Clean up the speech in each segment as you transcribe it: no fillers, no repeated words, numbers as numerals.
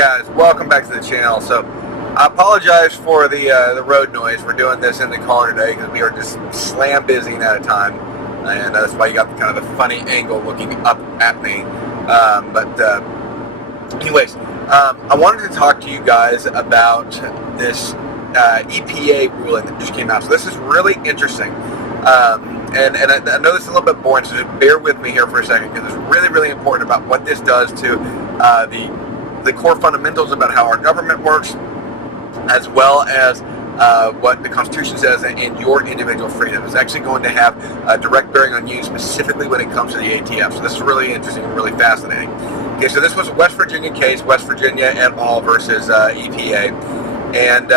guys, welcome back to the channel. So I apologize for the road noise. We're doing this in the car today because we are just slam busy and out of time, and that's why you got kind of the funny angle looking up at me. Anyways, I wanted to talk to you guys about this EPA ruling that just came out. So this is really interesting. And I know this is a little bit boring, so just bear with me here for a second because it's really, really important about what this does to the core fundamentals about how our government works, as well as what the Constitution says and your individual freedom. It's actually going to have a direct bearing on you, specifically when it comes to the ATF. So this is really interesting and really fascinating. Okay, so this was a West Virginia case, West Virginia et al. Versus EPA. And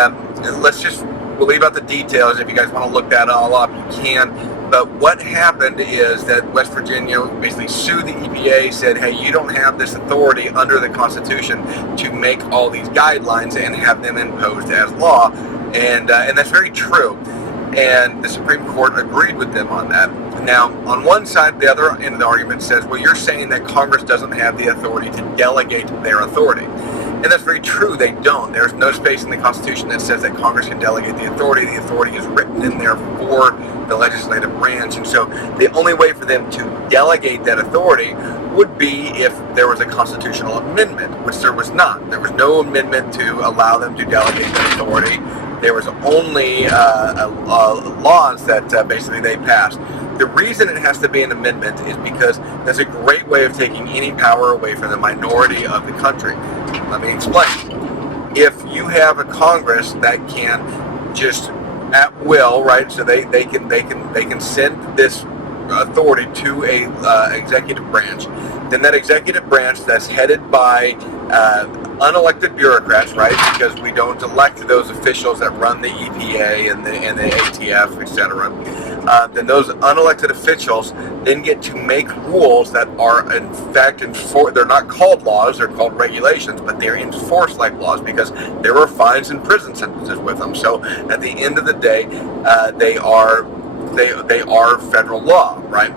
we'll leave out the details. If you guys want to look that all up, you can. But what happened is that West Virginia basically sued the EPA, said, hey, you don't have this authority under the Constitution to make all these guidelines and have them imposed as law. And that's very true. And the Supreme Court agreed with them on that. Now, on one side, the other end of the argument says, well, you're saying that Congress doesn't have the authority to delegate their authority. And that's very true, they don't. There's no space in the Constitution that says that Congress can delegate the authority. The authority is written in there for the legislative branch. And so the only way for them to delegate that authority would be if there was a constitutional amendment, which there was not. There was no amendment to allow them to delegate that authority. There was only laws that basically they passed. The reason it has to be an amendment is because that's a great way of taking any power away from the minority of the country. Let me explain. If you have a Congress that can just at will, right? So they can send this authority to a executive branch. Then that executive branch that's headed by unelected bureaucrats, right? Because we don't elect those officials that run the EPA and the ATF, etc. Then those unelected officials then get to make rules that are in fact they're not called laws, they're called regulations, but they're enforced like laws because there are fines and prison sentences with them. So at the end of the day, they are federal law, right?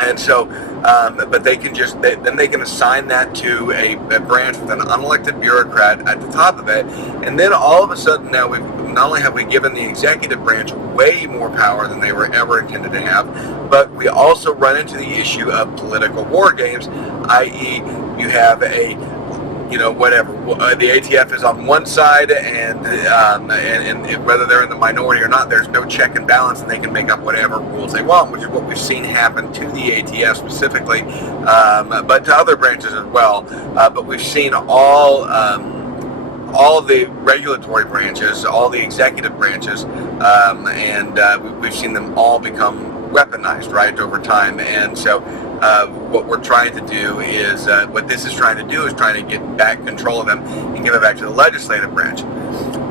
And so, but they can then they can assign that to a branch with an unelected bureaucrat at the top of it, and then all of a sudden now not only have we given the executive branch way more power than they were ever intended to have, but we also run into the issue of political war games, i.e. you have the ATF is on one side, and whether they're in the minority or not, there's no check and balance, and they can make up whatever rules they want, which is what we've seen happen to the ATF specifically, but to other branches as well. But we've seen all the regulatory branches, all the executive branches, and we've seen them all become weaponized, right, over time. And so what we're trying to do is, what this is trying to do is trying to get back control of them and give it back to the legislative branch.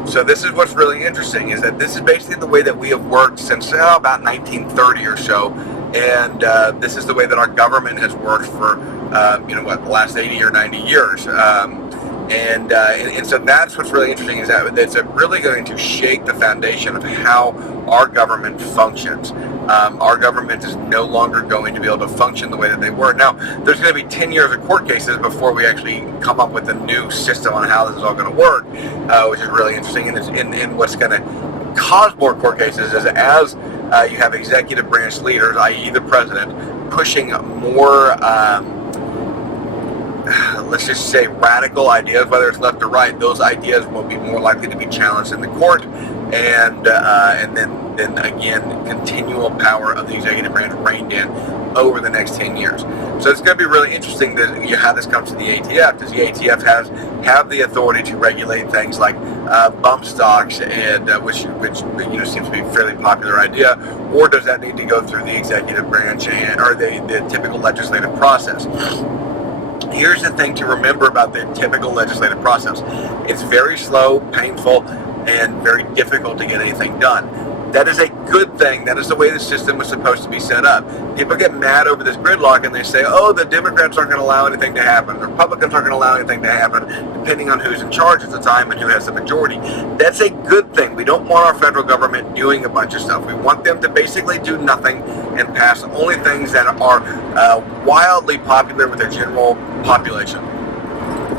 So this is what's really interesting, is that this is basically the way that we have worked since about 1930 or so, and this is the way that our government has worked for the last 80 or 90 years. And so that's what's really interesting, is that it's really going to shake the foundation of how our government functions. Our government is no longer going to be able to function the way that they were. Now, there's going to be 10 years of court cases before we actually come up with a new system on how this is all going to work, which is really interesting. And what's going to cause more court cases is as you have executive branch leaders, i.e. the president, pushing more let's just say radical ideas, whether it's left or right, those ideas will be more likely to be challenged in the court, and then again, continual power of the executive branch reined in over the next 10 years. So it's going to be really interesting how this comes to the ATF. Does the ATF have the authority to regulate things like bump stocks, and which seems to be a fairly popular idea, or does that need to go through the executive branch or the typical legislative process? Here's the thing to remember about the typical legislative process. It's very slow, painful, and very difficult to get anything done. That is a good thing. That is the way the system was supposed to be set up. People get mad over this gridlock and they say, oh, the Democrats aren't going to allow anything to happen. The Republicans aren't going to allow anything to happen, depending on who's in charge at the time and who has the majority. That's a good thing. We don't want our federal government doing a bunch of stuff. We want them to basically do nothing and pass only things that are wildly popular with the general population.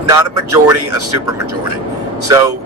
not a majority, a supermajority. So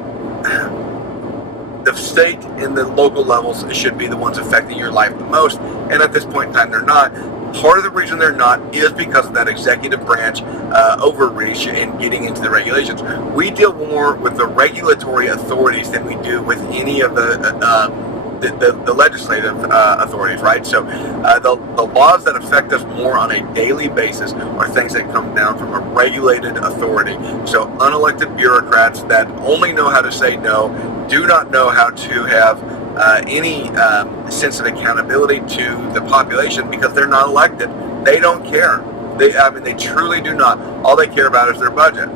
the state and the local levels should be the ones affecting your life the most, and at this point in time they're not. Part of the reason they're not is because of that executive branch overreach in getting into the regulations. We deal more with the regulatory authorities than we do with any of the legislative authorities, right? So the laws that affect us more on a daily basis are things that come down from a regulated authority. So unelected bureaucrats that only know how to say no, do not know how to have any sense of accountability to the population because they're not elected. They don't care. They truly do not. All they care about is their budget.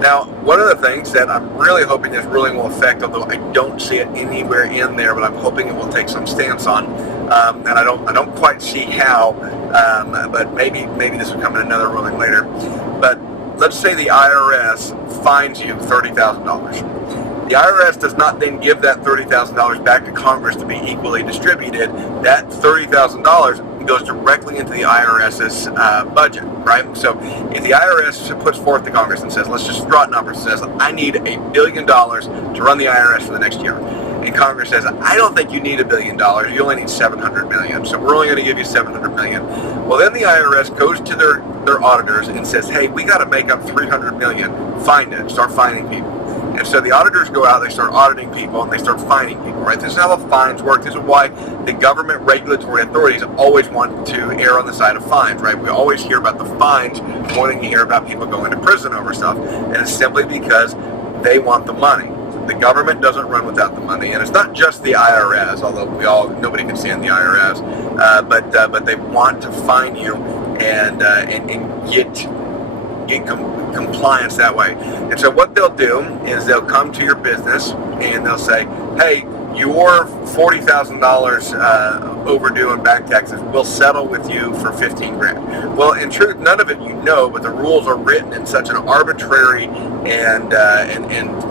Now, one of the things that I'm really hoping this ruling will affect, although I don't see it anywhere in there, but I'm hoping it will take some stance on, and I don't quite see how, but maybe this will come in another ruling later. But let's say the IRS fines you $30,000. The IRS does not then give that $30,000 back to Congress to be equally distributed. That $30,000 goes directly into the IRS's budget, right? So if the IRS puts forth to Congress and says, let's just draw numbers, says, I need $1 billion to run the IRS for the next year. And Congress says, I don't think you need $1 billion. You only need $700 million. So we're only going to give you $700 million. Well, then the IRS goes to their auditors and says, hey, we got to make up $300 million. Find it. Start finding people. And so the auditors go out, they start auditing people, and they start fining people, right? This is how the fines work. This is why the government regulatory authorities always want to err on the side of fines, right? We always hear about the fines more than you hear about people going to prison over stuff. And it's simply because they want the money. The government doesn't run without the money. And it's not just the IRS, although nobody can stand the IRS, but they want to fine you and get compliance that way. And so what they'll do is they'll come to your business and they'll say, hey, you're $40,000 overdue in back taxes. We'll settle with you for 15 grand. Well, in truth, none of it you know, but the rules are written in such an arbitrary and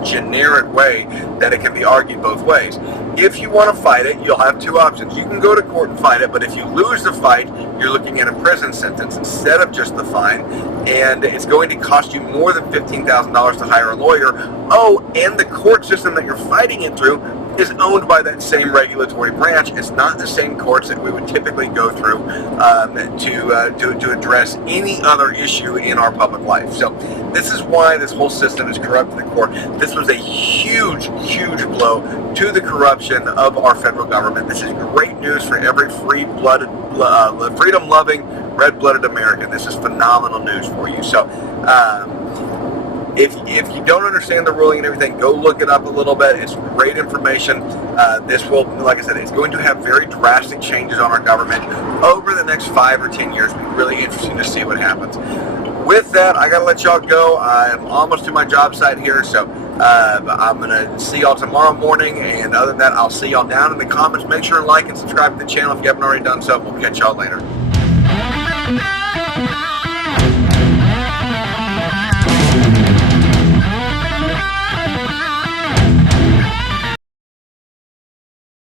generic way that it can be argued both ways. If you want to fight it, you'll have two options. You can go to court and fight it, but if you lose the fight, you're looking at a prison sentence instead of just the fine, and it's going to cost you more than $15,000 to hire a lawyer. Oh, and the court system that you're fighting it through is owned by that same regulatory branch. It's not the same courts that we would typically go through to address any other issue in our public life. So this is why this whole system is corrupt in the court. This was a huge, huge blow to the corruption of our federal government. This is great news for every free-blooded, freedom-loving, red-blooded American. This is phenomenal news for you. So if you don't understand the ruling and everything, go look it up a little bit. It's great information. This will, like I said, it's going to have very drastic changes on our government over the next 5 or 10 years. It'll be really interesting to see what happens. With that, I got to let y'all go. I'm almost to my job site here, so I'm going to see y'all tomorrow morning. And other than that, I'll see y'all down in the comments. Make sure to like and subscribe to the channel if you haven't already done so. We'll catch y'all later.